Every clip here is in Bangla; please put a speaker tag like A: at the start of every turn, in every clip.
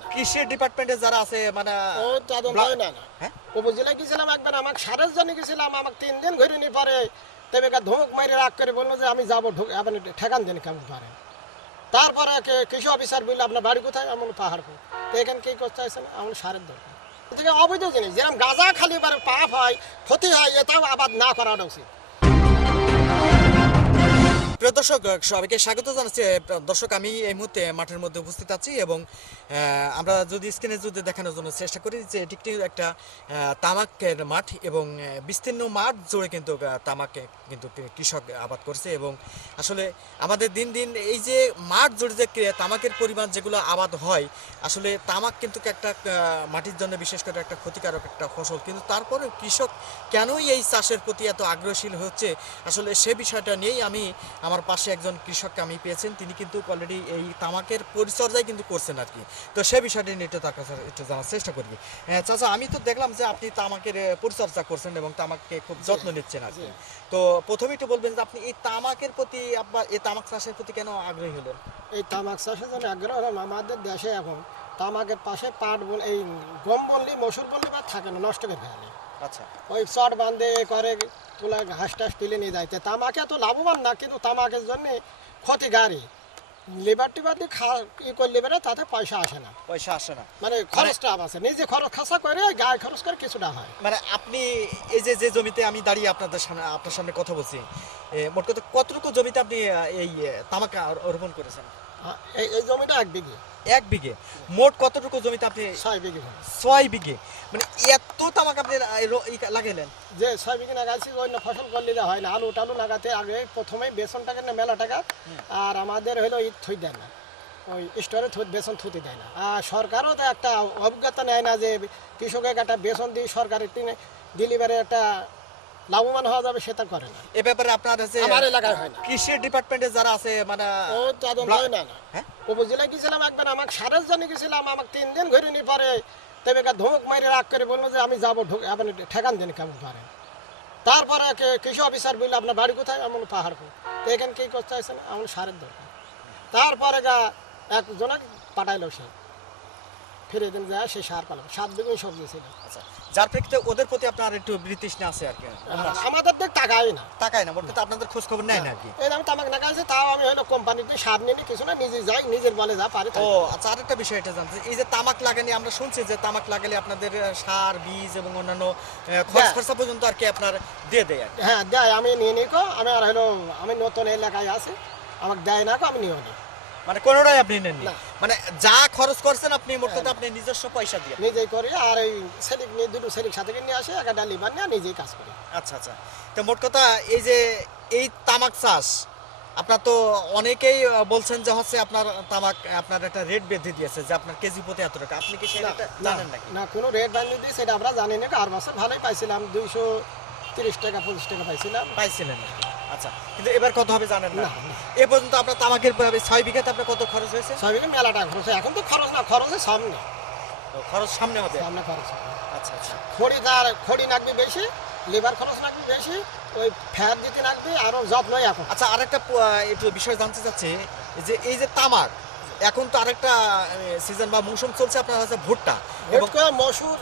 A: না
B: কৃষি ডিপার্টমেন্টে যারা আছে মানে
A: ও
B: ব্লা-
A: হয় না না।
B: হ্যাঁ?
A: উপজেলায় গেছিলাম একবার আমাকে সারের জন্য গেছিলাম আমাকে তিন দিন ঘুরে নি পরে। তবে ধমক মারি রাগ করে বলল যে আমি যাব ঢুক আপনি ঠেকান দিন কেমন পারেন তারপরে কৃষি অফিসার বলল আপনার বাড়ি কোথায়? এমন পাহাড়পুর তো এখানে কি করতে চাইছেন আমার সারের দরকার। থেকে অবৈধ জিনিস যেরকম গাঁজা খালি এবারে পাপ হয় ক্ষতি হয় এটাও আবাদ না করাটা উচিত।
B: প্রিয় দর্শক সবাইকে স্বাগত জানাচ্ছি। দর্শক, আমি এই মুহূর্তে মাঠের মধ্যে উপস্থিত আছি এবং আমরা যদি স্ক্রিনে যদি দেখানোর জন্য চেষ্টা করি যে এটি একটি, একটা তামাকের মাঠ এবং বিস্তীর্ণ মাঠ জুড়ে কিন্তু তামাকে কিন্তু কৃষক আবাদ করছে এবং আসলে আমাদের দিন দিন এই যে মাঠ জুড়ে যে তামাকের পরিমাণ যেগুলো আবাদ হয়, আসলে তামাক কিন্তু একটা মাটির জন্য বিশেষ করে একটা ক্ষতিকারক একটা ফসল। কিন্তু তারপরে কৃষক কেনই এই চাষের প্রতি এত আগ্রহশীল হচ্ছে? আসলে সে বিষয়টা নিয়েই আমি আমার পাশে একজন কৃষককে আমি পেয়েছেন। তিনি কিন্তু অলরেডি এই তামাকের পরিচর্যায় কিন্তু করছেন আর কি তো সে বিষয়টি নিয়ে একটু তার কাছে একটু জানার চেষ্টা করবি হ্যাঁ চাচা আমি তো দেখলাম যে আপনি তামাকের পরিচর্যা করছেন এবং তামাককে খুব যত্ন নিচ্ছেন আর কি তো প্রথমে একটু বলবেন যে আপনি এই তামাকের প্রতি আপনার এই তামাক চাষের প্রতি কেন আগ্রহী হলেন?
A: এই তামাক চাষের জন্য আগ্রহ হলাম আমাদের দেশে এখন তামাকের পাশে পাট বল এই গম বললি মসুর বললি বা থাকে না নষ্ট করে ফেলে।
B: আচ্ছা।
A: ওই চট বাঁধে করে তোলা ঘাস টাস তুলে নিয়ে যাইতে। তামাকে তো লাভবান না কিন্তু তামাকের জন্য ক্ষতি গাড়ি লিভার টিভার দিয়ে খা ই করলে বেড়ে তাতে পয়সা আসে না।
B: পয়সা আসে না।
A: মানে খরচটা আছে নিজে খরচ খাসা করে গায়ে খরচ করে কিছুটা হয়।
B: মানে আপনি এই যে যে জমিতে আমি দাঁড়িয়ে আপনাদের সামনে আপনার সামনে কথা বলছি মোট কথা কতটুকু জমিতে আপনি এই তামাক রোপণ করেছেন?
A: এই এই জমিটা এক বিঘে।
B: এক বিঘে। মোট কতটুকু জমিতে আপনি
A: ছয় বিঘে
B: ছয় বিঘে। মানে এত তামাক আপনি লাগাইলেন
A: যে ছয় বিঘে লাগাইছি অন্য ফসল করলে হয় না। আলু টালু লাগাতে আগে প্রথমে বেসন টাকা না মেলা টাকা। আর আমাদের হলো ই থুই দেয় না। ওই স্টোরে বেসন থুতে দেয় না। আর সরকারও তো একটা অভিজ্ঞতা নেয় না যে কৃষকের একটা বেসন দিয়ে সরকারের টিনে ডেলিভারি একটা লাভবান হওয়া যাবে সেটা করে না।
B: এ ব্যাপারে আপনার হচ্ছে
A: আমার এলাকায় হয় না।
B: কৃষি ডিপার্টমেন্টে যারা আছে মানে
A: ও তদন্ত হয় না। না
B: হ্যাঁ?
A: উপজেলায় গেছিলাম একবার আমাকে সারের জন্য গেছিলাম আমাকে তিন দিন ঘুরে নি পরে। তবে ধমক মারি রাগ করে বলল যে আমি যাব ঢুক আপনি ঠেকান দিন কেমন পারে তারপরে কৃষি অফিসার বলল আপনার বাড়ি কোথায়? এমন পাহাড়পুর তো এখানে কি করতে চাইছেন? এমন সারের দরকার তারপরে গা একজনে পাঠাইলো সে। ফিরে দিন যায় সে সার পালাম সাত বিঘে সবজি ছিল
B: আচ্ছা, যার প্রেক্ষিতে ওদের প্রতি আপনার একটু বৃতৃষ্ণা আছে আর কি?
A: আমাদের দিক টাকাই না।
B: তাকায় না কথা আপনাদের খোঁজ খবর নেয় না কি।
A: এই আমি তামাক লাগাইছি তাও আমি হলো কোম্পানিতে সার নিয়ে নি কিছু না নিজে যাই নিজের বলে যা পারে
B: ও আচ্ছা আরেকটা বিষয় এটা জানতে এই যে তামাক লাগানি আমরা শুনছি যে তামাক লাগালে আপনাদের সার বীজ এবং অন্যান্য খরচ খরচা পর্যন্ত আর কি আপনার দিয়ে দেয় আর কি।
A: হ্যাঁ দেয় আমি নিয়ে নিই কো আমি আর হলো আমি নতুন এলাকায় আছি আমাকে দেয় না কো আমি নিও নি
B: মানে কোনোটাই আপনি নেননি?
A: না।
B: মানে যা খরচ করছেন আপনি মোট কথা আপনি নিজস্ব পয়সা দিয়ে।
A: নিজেই করি আর এই সেলিক নিয়ে দুটো সেলিক সাথে নিয়ে আসি একটা লিভার নিয়ে নিজেই কাজ করি।
B: আচ্ছা আচ্ছা। তো মোট কথা এই যে এই তামাক চাষ আপনার তো অনেকেই বলছেন যে হচ্ছে আপনার তামাক আপনার একটা রেট বেঁধে দিয়েছে যে আপনার কেজি প্রতি এত টাকা। আপনি কি
A: না,
B: সেটা
A: না,
B: জানেন নাকি?
A: না কোনো রেট বানিয়ে দিই সেটা আমরা জানি না আর বছর ভালোই পাইছিলাম। দুইশো তিরিশ টাকা পঁচিশ টাকা পাইছিলাম।
B: পাইছিলেন নাকি? আচ্ছা কিন্তু এবার কত হবে জানেন না। এ পর্যন্ত আপনার তামাকের ছয় বিঘাতে আপনার কত খরচ হয়েছে?
A: সবই মেলা টাকা খরচ। এখন তো খরচ না খরচে সামনে।
B: খরচ সামনে হবে?
A: সামনে খরচ
B: আচ্ছা আচ্ছা।
A: খড়ি তার খড়ি লাগবে বেশি লিভার খরচ লাগবে বেশি ওই ফ্যাট দিতে লাগবে আরও যত্নই এখন।
B: আচ্ছা আরেকটা একটু বিষয় জানতে চাচ্ছি যে এই যে তামাক এখন তো আরেকটা সিজন বা মৌসুম চলছে আপনার হচ্ছে ভুট্টা। এবং
A: মসুর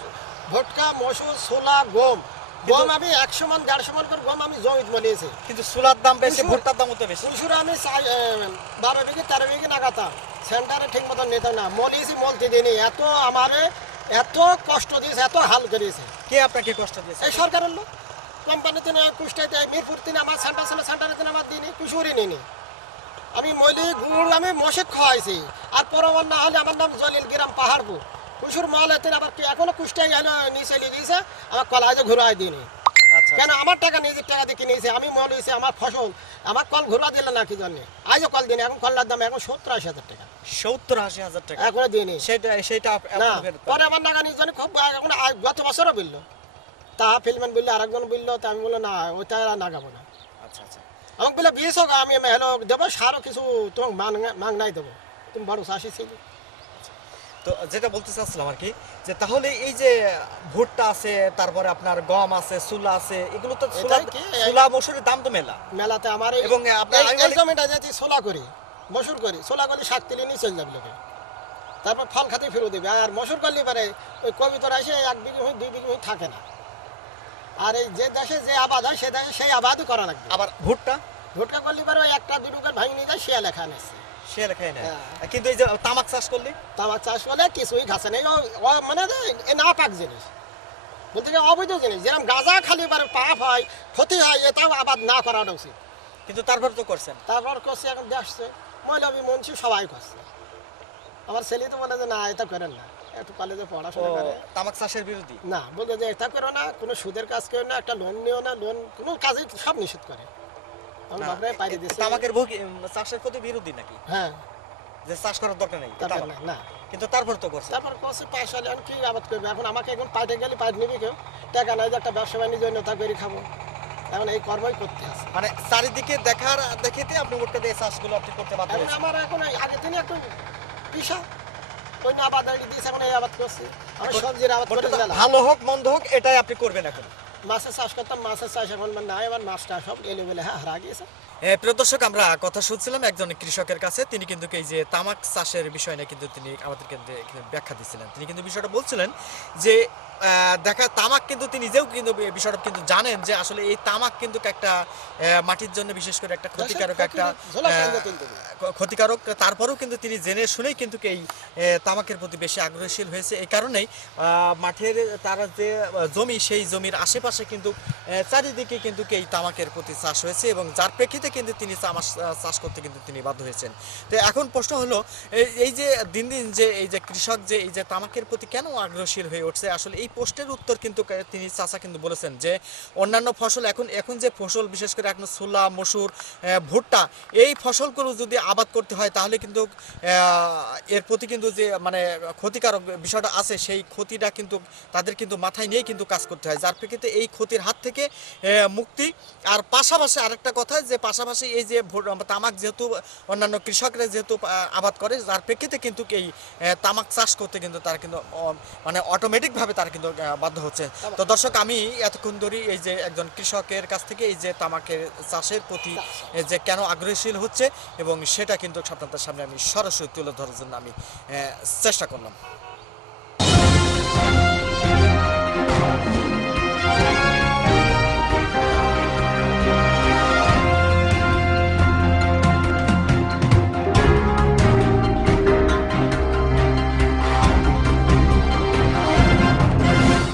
A: ভুটকা মসুর ছোলা গম। গম আমি একশো মান দেড়শো মান করে গম আমি জমিত মলিয়েছি।
B: কিন্তু সুলার দাম বেশি ভুট্টার দাম তো বেশি।
A: কুসুরে আমি বারো বিঘে তেরো বিঘে নাগাতাম সেন্টারে ঠিক মতন নিতাম না। মলিয়েছি মলতে দিইনি। এত আমারে এত কষ্ট দিয়েছে এত হাল করিয়েছে।
B: কে আপনাকে কষ্ট দিয়েছে?
A: এই সরকারের লোক। কোম্পানিতে নয় কুষ্টাইতে মিরপুর তিনি আমার সেন্টার ছিল সেন্টারে তিনি আমার দিনই কুসুরি নিনি আমি মলি গুড় আমি মশে খাওয়াইছি। আর পরমার না হলে আমার নাম জলিল গ্রাম পাহাড়পুর। কুসুর মাল এতে আবার কি এখনও কুষ্টাই গেল নিচে লিয়ে গিয়েছে আমার কলাইজে ঘুরাই দিনি কেন আমার টাকা নিজের টাকা দিয়ে কিনেছে আমি মল হয়েছে আমার ফসল আমার কল ঘুরা দিলে না কি জন্যে আজও কল দিনে এখন কল্লার দাম এখন সত্তর আশি হাজার টাকা।
B: সত্তর আশি হাজার টাকা?
A: এখনও দিইনি।
B: সেটা সেটা আপ-
A: না
B: আপনাদের
A: পরে আমার নাগা নিজনে খুব এখন গত বছরও বলল। তা ফিল্মেন বলল আরেকজন বলল তা আমি বলল না ওইটা আর নাগাবো না।
B: আচ্ছা আচ্ছা।
A: আমাকে বলে বিয়ে হোক আমি দেবো সারও কিছু তোমাকে মাং নাই দেবো। তুমি বড় চাষি ছিল।
B: তো যেটা বলতে চাচ্ছিলাম আর কি যে তাহলে এই যে ভুট্টা আছে তারপরে আপনার গম আছে সুলা আছে এগুলো তো সুলা সুলা মসুরের দাম তো মেলা।
A: মেলাতে আমার
B: এবং আপনার
A: এই- জমিটা যেতে সোলা করি বসুর করি সোলা করলে শাক তুলে নিয়ে চলে যাবে লোকে। তারপর ফল খাতে ফেরত দেবে। আর মসুর করলে পারে ওই কবিতরা এসে এক বিঘি হয়ে দুই বিঘি হয়ে থাকে না। আর এই যে দেশে যে আবাদ হয় সে দেশে সেই আবাদই করা লাগবে।
B: আবার ভুট্টা?
A: ভুট্টা করলে পারে ওই একটা দুটো ভাঙিয়ে নিয়ে যায় সে লেখা নিচ্ছে।
B: না
A: হ্যাঁ।
B: কিন্তু এই যে তামাক চাষ করলে?
A: তামাক চাষ করলে কিছুই ঘাসে নেই। ও- ও মানে না পাক জিনিস। বলতে গেলে অবৈধ জিনিস। যেরকম গাঁজা খালি পারে পাপ হয় ক্ষতি হয় এটাও আবাদ না করাটা উচিত।
B: কিন্তু তারপর তো করছেন।
A: তারপর করছে এখন দেখছে। মহিলা মনসি সবাই করছে। আমার ছেলে তো বলে যে না এটা করেন না। একটু কলেজে পড়াশোনা করে।
B: তামাক চাষের বিরোধী?
A: না বলতে যে এটা করো না। কোনো সুদের কাজ করো না। একটা লোন নিও না। লোন কোনো কাজই সব নিষেধ করে।
B: তামাকের ভোগ চাষের প্রতি বিরোধী নাকি?
A: হ্যাঁ।
B: যে চাষ করার দরকার নেই
A: না না।
B: কিন্তু তারপর তো করছে।
A: তারপর কষে পাশ এখন কি আবাদ করবে? এখন আমাকে এখন পাইতে গেলে পাইট নিবি কেউ? টাকা নাই একটা ব্যবসা বাণিজ্য নেতা করে খাব। এখন এই কর্মই করতে আছে।
B: মানে চারিদিকে দেখার দেখিতে আপনি দিয়ে চাষগুলো আপনি করতে বাধ্য
A: আমার এখন আগে দিনে একটু পিসা ওই আবাদ দিয়েছে এখন এই আবাদ করছি। আমি সবজির আবাদ করে
B: ভালো হোক মন্দ হোক এটাই আপনি করবেন এখন।
A: মাছের চাষ করতাম মাছের চাষ এখন নাই এবার মাছটা সব এলে বলে হ্যাঁ হারা গিয়েছে।
B: প্রিয় দর্শক, আমরা কথা শুনছিলাম একজন কৃষকের কাছে, তিনি কিন্তু এই যে তামাক চাষের বিষয় নিয়ে কিন্তু তিনি আমাদেরকে ব্যাখ্যা দিচ্ছিলেন তিনি কিন্তু বিষয়টা বলছিলেন যে দেখা তামাক কিন্তু তিনি নিজেও কিন্তু বিষয়টা কিন্তু জানেন যে আসলে এই তামাক কিন্তু একটা মাটির জন্য বিশেষ করে একটা ক্ষতিকারক একটা ক্ষতিকারক। তারপরেও কিন্তু তিনি জেনে শুনেই কিন্তু এই তামাকের প্রতি বেশি আগ্রহশীল হয়েছে। এই কারণেই মাঠের তার যে জমি সেই জমির আশেপাশে কিন্তু চারিদিকে কিন্তু এই তামাকের প্রতি চাষ হয়েছে এবং যার প্রেক্ষিতে কিন্তু তিনি তামাক চাষ করতে কিন্তু তিনি বাধ্য হয়েছেন। তো এখন প্রশ্ন হলো এই- এই যে দিন দিন যে এই যে কৃষক যে এই যে তামাকের প্রতি কেন আগ্রহশীল হয়ে উঠছে? আসলে এই প্রশ্নের উত্তর কিন্তু তিনি চাচা কিন্তু বলেছেন যে অন্যান্য ফসল এখন এখন যে ফসল, বিশেষ করে এখন ছোলা, মসুর ভুট্টা, এই ফসলগুলো যদি আবাদ করতে হয় তাহলে কিন্তু এর প্রতি কিন্তু যে মানে ক্ষতিকারক বিষয়টা আছে, সেই ক্ষতিটা কিন্তু তাদের কিন্তু মাথায় নিয়ে কিন্তু কাজ করতে হয়। যার প্রেক্ষিতে এই ক্ষতির হাত থেকে মুক্তি। আর পাশাপাশি আরেকটা কথা, যে পাশাপাশি এই যে তামাক যেহেতু অন্যান্য কৃষকরা যেহেতু আবাদ করে, যার প্রেক্ষিতে কিন্তু এই তামাক চাষ করতে কিন্তু তারা কিন্তু মানে অটোমেটিকভাবে তারা কিন্তু বাধ্য হচ্ছে। তো দর্শক আমি এতক্ষণ ধরে এই যে একজন কৃষকের কাছ থেকে এই যে তামাকের চাষের প্রতি যে কেন আগ্রহশীল হচ্ছে এবং সেটা কিন্তু আপনাদের সামনে আমি সরাসরি তুলে ধরার জন্য আমি আহ, চেষ্টা করলাম।